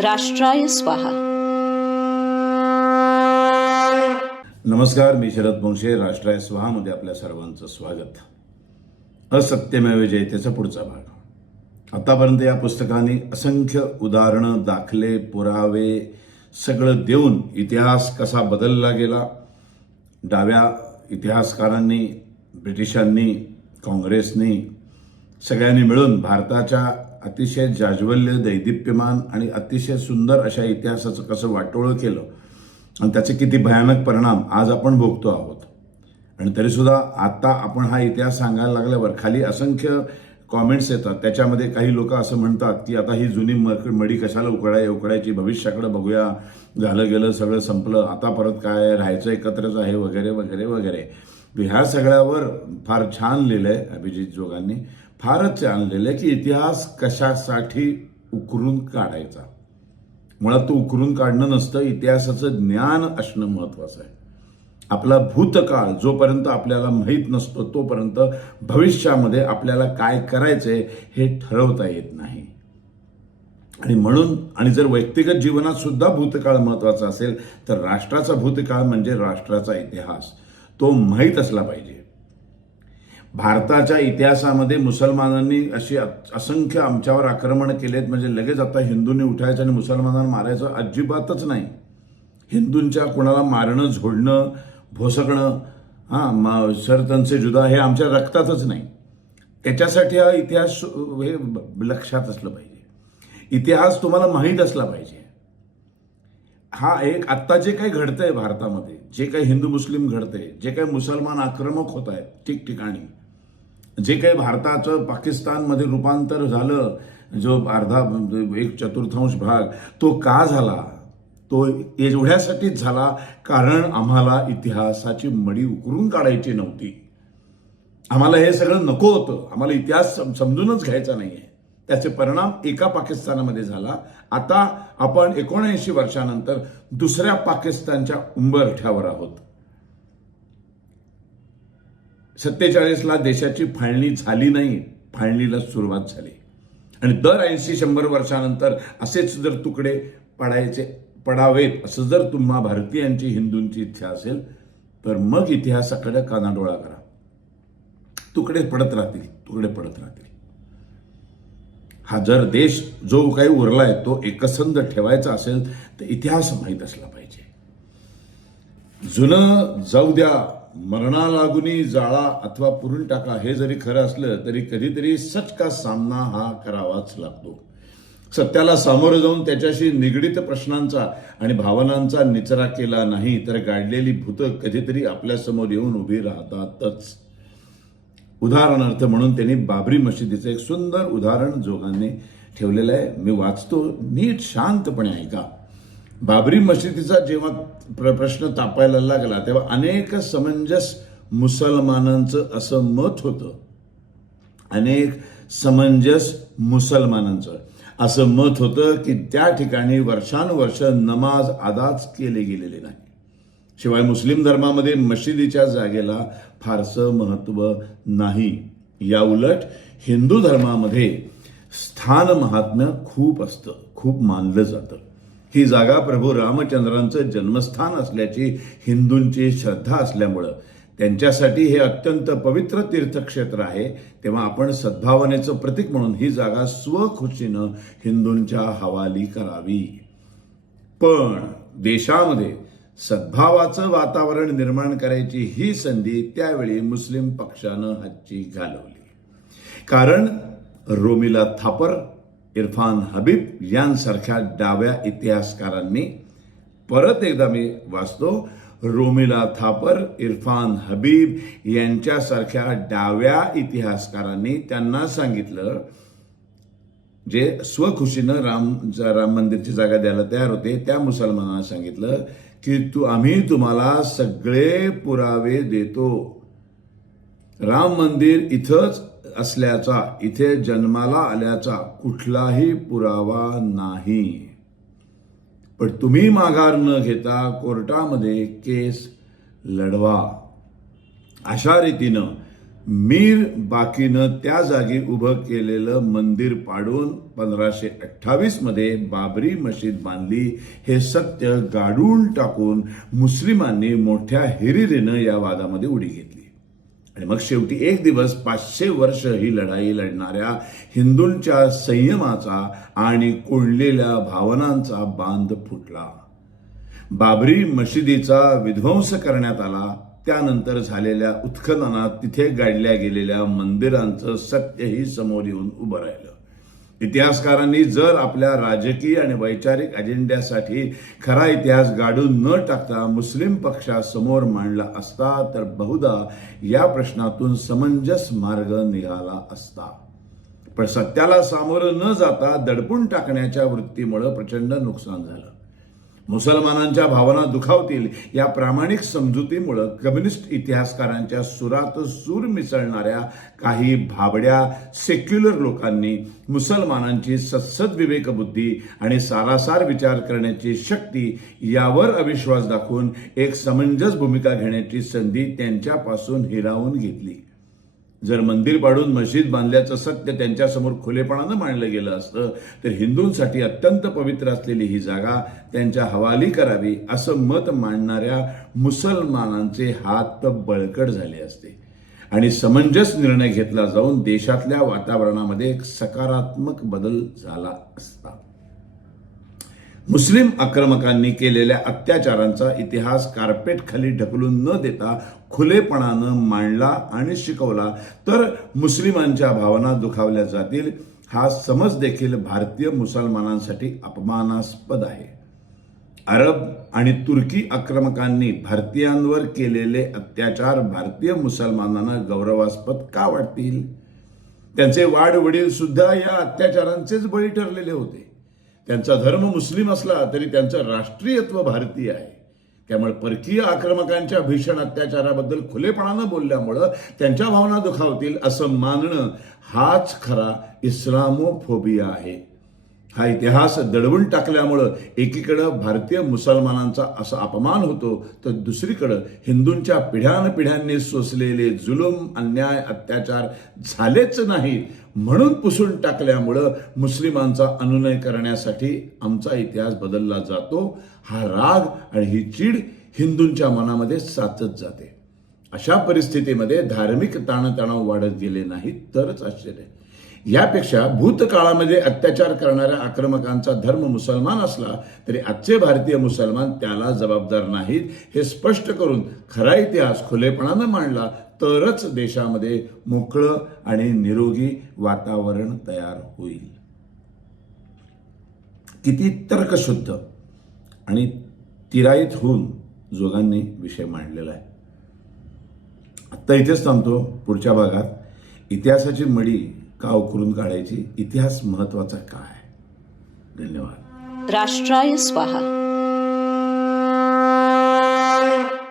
राष्ट्राय स्वाहा. नमस्कार, मी शरद बोंशे. राष्ट्राय स्वाहामध्ये आपल्या सर्वांचं स्वागत. असत्यमेव जयतेचा पुढचा भाग. आतापर्यंत या पुस्तकाने असंख्य उदाहरणं, दाखले, पुरावे सगळं देऊन इतिहास कसा बदलला गेला, डाव्या इतिहासकारांनी, ब्रिटिशांनी, काँग्रेसनी सगळ्यांनी मिळून भारताच्या अतिशय जाज्वल्य, दैदिप्यमान आणि अतिशय सुंदर अशा इतिहासाचं कसं वाटोळं केलं आणि त्याचे किती भयानक परिणाम आज आपण भोगतो आहोत. आणि तरीसुद्धा आता आपण हा इतिहास सांगायला लागल्यावर खाली असंख्य कॉमेंट्स येतात. त्याच्यामध्ये काही लोक असं म्हणतात की आता ही जुनी मडी कशाला उकडायची, भविष्याकडे बघूया, झालं गेलं सगळं संपलं, आता परत काय राहायचं एकत्रच आहे, वगैरे वगैरे वगैरे. ह्या सगळ्यावर फार छान लिहिलंय अभिजित जोगांनी, फारच छान लिहिलंय की इतिहास कशासाठी उकरून काढायचा. मुळात तो उकरून काढणं नसतं, इतिहासाचं ज्ञान असणं महत्वाचं आहे. आपला भूतकाळ जोपर्यंत आपल्याला माहीत नसतो तोपर्यंत भविष्यामध्ये आपल्याला काय करायचंय हे ठरवता येत नाही. आणि म्हणून आणि जर व्यक्तिगत जीवनात सुद्धा भूतकाळ महत्वाचा असेल तर राष्ट्राचा भूतकाळ म्हणजे राष्ट्राचा इतिहास, तो माहीत असला पाहिजे. भारताच्या इतिहासामध्ये मुसलमानांनी अशी असंख्य आमच्यावर आक्रमण केलेत, म्हणजे लगेच आता हिंदूंनी उठायचं आणि मुसलमानांना मारायचं अजिबातच नाही. हिंदूंच्या कुणाला मारणं, झोडणं, भोसकणं, सरतनसे जुदा हे आमच्या रक्तातच नाही. त्याच्यासाठी हा इतिहास हे लक्षात असलं पाहिजे. इतिहास तुम्हाला माहीत असला पाहिजे. हा एक आत्ता जे काही घडतंय भारतामध्ये, जे काही हिंदू मुस्लिम घडतंय, जे काही मुसलमान आक्रमक होत आहेत ठिकठिकाणी, जे काही भारताचं पाकिस्तानमध्ये रूपांतर झालं, जो अर्धा 1/4 भाग, तो का झाला? तो एवढ्यासाठीच झाला कारण आम्हाला इतिहासाची मडी उकरून काढायची नव्हती. आम्हाला हे सगळं नको होतं. आम्हाला इतिहास समजूनच घ्यायचा नाहीये. त्याचे परिणाम एका पाकिस्तानामध्ये झाला. आता आपण 79 वर्षानंतर दुसऱ्या पाकिस्तानच्या उंबरठ्यावर आहोत. 47ला देशाची फाळणी झाली नाही, फाळणीला सुरुवात झाली. आणि दर 80-100 वर्षानंतर असेच जर तुकडे पडावेत असं जर तुम्हा भारतीयांची, हिंदूंची इच्छा असेल तर मग इतिहासाकडे कानाडोळा करा. तुकडे पडत राहतील. हा जर देश जो काही उरलाय तो एकसंध ठेवायचा असेल तर इतिहास माहीत असला पाहिजे. जुनं जाऊ द्या, मरणा लागुनी जाळा अथवा पुरून टाका, हे जरी खरं असलं तरी कधीतरी सच का सामना हा करावाच लागतो. सत्याला सामोरं जाऊन त्याच्याशी निगडीत प्रश्नांचा आणि भावनांचा निचरा केला नाही तर गाडलेली भूतं कधीतरी आपल्यासमोर येऊन उभी राहतातच. उदाहरणार्थ म्हणून त्यांनी बाबरी मशिदीचं एक सुंदर उदाहरण जोगांनी ठेवलेलं आहे. मी वाचतो, नीट शांतपणे ऐका. बाबरी मशिदीचा जेव्हा प्रश्न तापायला लागला तेव्हा अनेक समंजस मुसलमानांचं असं मत होतं, असं मत होतं की त्या ठिकाणी वर्षानुवर्ष नमाज अदाच केले गेलेले नाही. शिवाय मुस्लिम धर्मामध्ये मशिदीच्या जागेला फारसं महत्व नाही. या उलट हिंदू धर्मामध्ये स्थान महात्म्य खूप असतं, खूप मानलं जातं. ही जागा प्रभू रामचंद्रांचं जन्मस्थान असल्याची हिंदूंची श्रद्धा असल्यामुळं त्यांच्यासाठी हे अत्यंत पवित्र तीर्थक्षेत्र आहे. तेव्हा आपण सद्भावनेचं प्रतीक म्हणून ही जागा स्वखुशीनं हिंदूंच्या हवाली करावी. पण देशामध्ये सद्भावाचं वातावरण निर्माण करायची ही संधी त्यावेळी मुस्लिम पक्षानं हातची घालवली. कारण रोमिला थापर, इरफान हबीब यांसारख्या डाव्या इतिहासकारांनी, परत एकदा मी वाचतो, रोमिला थापर, इरफान हबीब यांच्यासारख्या डाव्या इतिहासकारांनी त्यांना सांगितलं, जे स्वखुशीनं राम मंदिरची जागा द्यायला तयार होते, त्या मुसलमानांना सांगितलं की आम्ही तुम्हाला सगळे पुरावे देतो. राम मंदिर इथंच असल्याचा, इथे जन्माला आल्याचा कुठलाही पुरावा नाही. पण तुम्ही माघार न घेता कोर्टामध्ये केस लढवा. अशा रीतीनं मीर बाकीनं त्या जागी उभं केलेलं मंदिर पाडून 1528 मध्ये बाबरी मशीद बांधली हे सत्य गाडून टाकून मुस्लिमांनी मोठ्या हिरिरीनं या वादामध्ये उडी घेतली. आणि मग शेवटी एक दिवस 500 वर्ष ही लढाई लढणाऱ्या हिंदूंच्या संयमाचा आणि कोंडलेल्या भावनांचा बांध फुटला. बाबरी मशिदीचा विध्वंस करण्यात आला. त्यानंतर झालेल्या उत्खननात तिथे गाडल्या गेलेल्या मंदिरांचं सत्यही समोर येऊन उभं राहिलं. इतिहासकारांनी जर आपल्या राजकीय आणि वैचारिक अजेंड्यासाठी खरा इतिहास गाडून न टाकता मुस्लिम पक्षासमोर मांडला असता तर बहुधा या प्रश्नातून समंजस मार्ग निघाला असता. पण सत्याला सामोरं न जाता दडपून टाकण्याच्या वृत्तीमुळे प्रचंड नुकसान झालं. मुसलमानांच्या भावना दुखावतील या प्रामाणिक समजुतीमुळे कम्युनिस्ट इतिहासकारांच्या सुरात सूर मिसळणाऱ्या काही भाबड्या सेक्युलर लोकांनी मुसलमानांची सत्सद विवेकबुद्धी आणि सारासार विचार करण्याची शक्ती यावर अविश्वास दाखवून एक समंजस भूमिका घेण्याची संधी त्यांच्यापासून हिरावून घेतली. जर मंदिर पाडून मस्जिद बांधल्याचं सत्य त्यांच्यासमोर खुलेपणानं मांडलं गेलं असतं तर हिंदूंसाठी अत्यंत पवित्र असलेली ही जागा त्यांच्या हवाली करावी असं मत मांडणाऱ्या मुसलमानांचे हात बळकट झाले असते आणि समंजस निर्णय घेतला जाऊन देशातल्या वातावरणामध्ये एक सकारात्मक बदल झाला असता. मुस्लिम आक्रमकांनी केलेल्या अत्याचारांचा इतिहास कार्पेट खाली ढकलून न देता खुलेपणानं मांडला आणि शिकवला तर मुस्लिमांच्या भावना दुखावल्या जातील हा समज देखील भारतीय मुसलमानांसाठी अपमानास्पद आहे. अरब आणि तुर्की आक्रमकांनी भारतीयांवर केलेले अत्याचार भारतीय मुसलमानांना गौरवास्पद का वाटतील? त्यांचे वाडवडील सुद्धा या अत्याचारांचेच बळी ठरलेले होते. त्यांचा धर्म मुस्लिम असला तरी त्यांचं राष्ट्रीयत्व भारतीय आहे. त्यामुळे परकीय आक्रमकांच्या भीषण अत्याचाराबद्दल खुलेपणानं बोलल्यामुळं त्यांच्या भावना दुखावतील असं मानणं हाच खरा इस्लामोफोबिया आहे. हा इतिहास दडवून टाकल्यामुळं एकीकडं भारतीय मुसलमानांचा असा अपमान होतो तर दुसरीकडं हिंदूंच्या पिढ्यानपिढ्यांनी सोसलेले जुलूम, अन्याय, अत्याचार झालेच नाहीत म्हणून पुसून टाकल्यामुळं मुस्लिमांचा अनुनय करण्यासाठी आमचा इतिहास बदलला जातो. हा राग आणि ही चीड हिंदूंच्या मनामध्ये साचत जाते. अशा परिस्थितीमध्ये धार्मिक ताणतणाव वाढत गेले नाहीत तरच आश्चर्य. यापेक्षा भूतकाळामध्ये अत्याचार करणाऱ्या आक्रमकांचा धर्म मुसलमान असला तरी आजचे भारतीय मुसलमान त्याला जबाबदार नाहीत हे स्पष्ट करून खरा इतिहास खुलेपणानं मांडला तरच देशामध्ये मोकळं आणि निरोगी वातावरण तयार होईल. किती तर्कशुद्ध आणि तिराईत होऊन जोगांनी विषय मांडलेला आहे. आत्ता इथेच थांबतो. पुढच्या भागात इतिहासाची मडी का उकरून काढायची, इतिहास महत्वाचा काय. धन्यवाद. राष्ट्राय स्वाहा.